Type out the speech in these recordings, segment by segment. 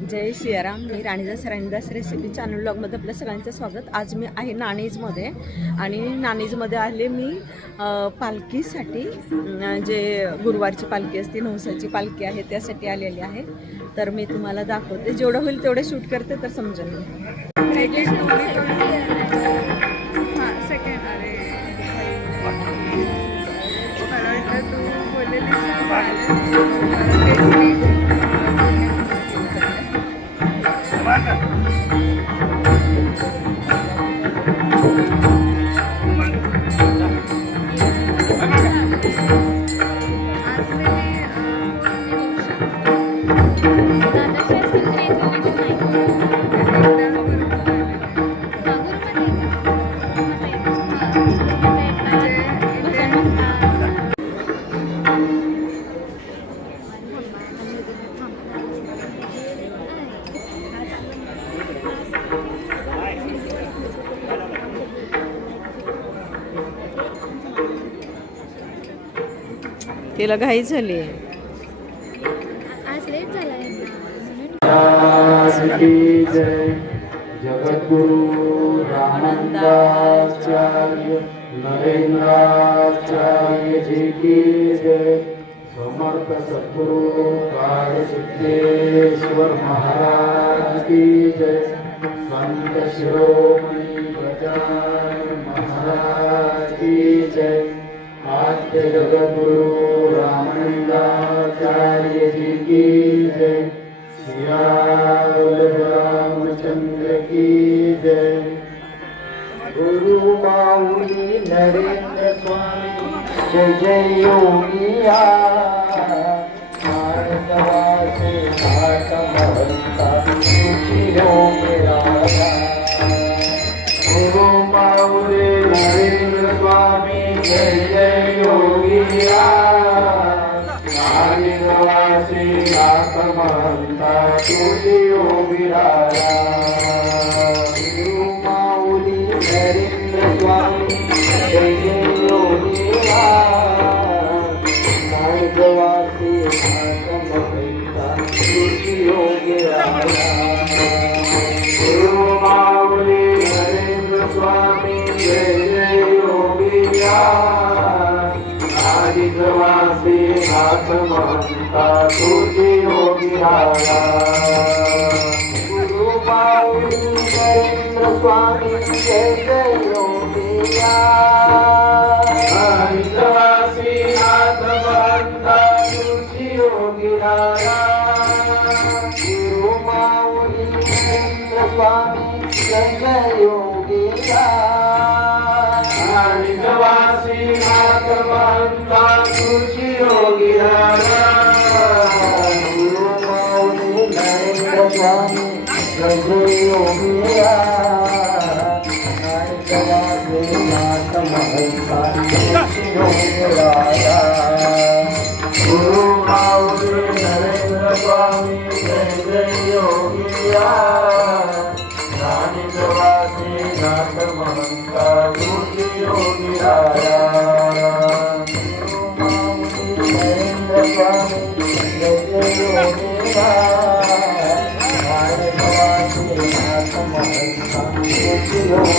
जय सियाराम मी Ranidas Ranidas recipe channel ब्लॉगमध्ये आपल्या सगळ्यांचं स्वागत. आज मी आहे नाणीजमध्ये आणि नाणीजमध्ये आले मी पालखीसाठी. जे गुरुवारची पालखी असते नवसाची पालखी आहे त्यासाठी आलेली आहे. तर मी तुम्हाला दाखवते. जेवढं होईल तेवढे शूट करते तर समजेल मी तिला घाई झाली आहे. आज लेट झाला आहे. की जय जगद्गुरु रामानंदाचार्य नरेंद्राचार्य जी की जय. समर्थ सद्गुरु सिद्धेश्वर महाराज की जय. संत शिरोमणि गजानन महाराज की जय. आद्य जगद्गुरु रामानंदाचार्य जी की जय रामचंद्र की जय गुरु माऊली नरेंद्र स्वामी जय जय योगिया महंता नाथ महंता तुझी हो माऊली नरेंद्र स्वामी जय जय तुझी हो माऊली नरेंद्र स्वामी जय जय योगिया नाथ तुझी योगी राया गुरु नरेंद्र स्वामी जय जय योगिया नाथ तुझी योगी राया स्वामी जय जय गुरु माऊली नरेंद्र स्वामी जय जय योगिया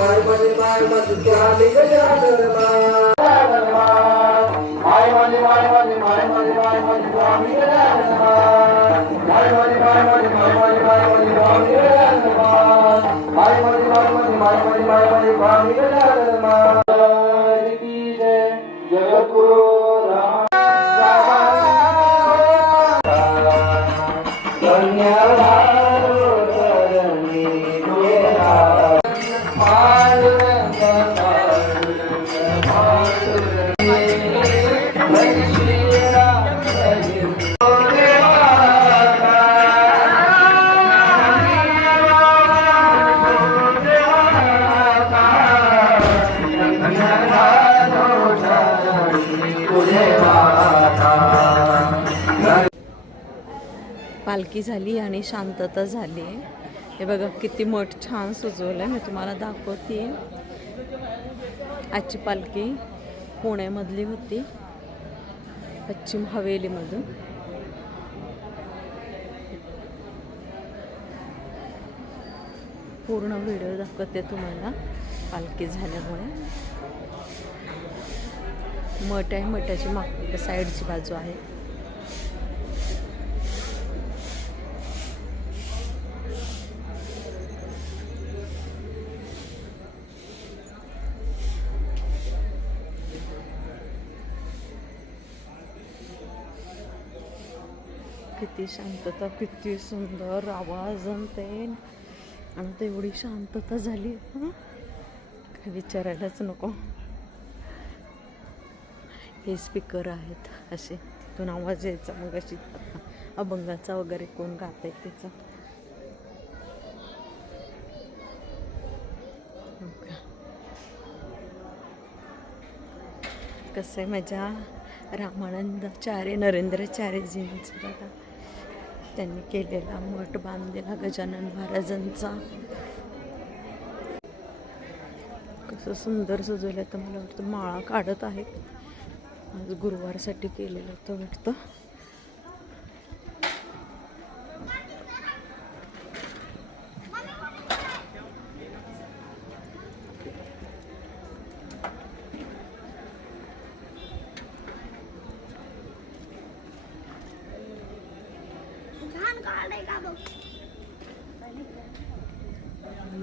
మాయమని మాయమని జాలిగా జాగరమా మాయమని మాయమని మాయమని మాయమని జాలిగా జాగరమా మాయమని మాయమని మాయమని మాయమని జాలిగా జాగరమా మాయమని మాయమని మాయమని మాయమని జాలిగా జాగరమా జగద్గురు पालखी झाली आणि शांतता झाली. हे बघा किती मठ छान सुचवलं आहे मी तुम्हाला दाखवते. आजची पालखी पुण्यामधली होती. पश्चिम हवेलीमधून. पूर्ण व्हिडिओ दाखवते तुम्हाला पालखी झाल्यामुळे. मठ आहे मठाची माग साईडची बाजू आहे. किती शांतता किती सुंदर आवाज आणि ते. आणि तेवढी शांतता झाली. काय विचारायलाच नको. हे स्पीकर आहेत असे. तिथून आवाज यायचा मग अशी अभंगाचा वगैरे कोण गात आहे त्याचा कसं आहे माझ्या रामानंदाचार्य नरेंद्राचार्यजींचं बघा. त्यांनी केलेला मठ बांधलेला गजानन महाराजांचा. कसं सुंदर सजवलं तर मला वाटतं माळा काढत आहे आज गुरुवारसाठी केलेलं होतं वाटतं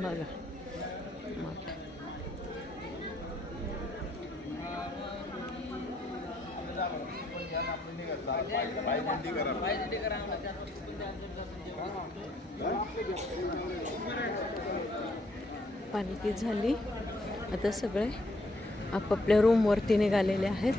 बघा मठ पालखी झाली. आता सगळे आपापल्या रूमवरती निघालेले आहेत.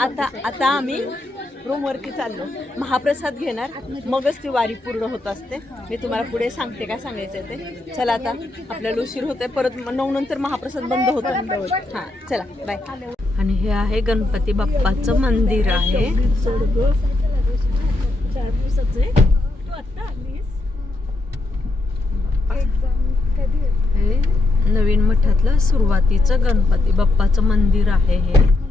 आता आता आम्ही रूमवरती चाललो. महाप्रसाद घेणार. मगच ती वारी पूर्ण होत असते. मी तुम्हाला पुढे सांगते काय सांगायचं ते. चला आता आपल्याला उशीर होतोय. परत नऊ नंतर महाप्रसाद बंद होतो. हां चला बाय. आणि हे आहे गणपती बाप्पाचं मंदिर आहे. हे नवीन मठातलं सुरुवातीचं गणपती बाप्पाचं मंदिर आहे हे.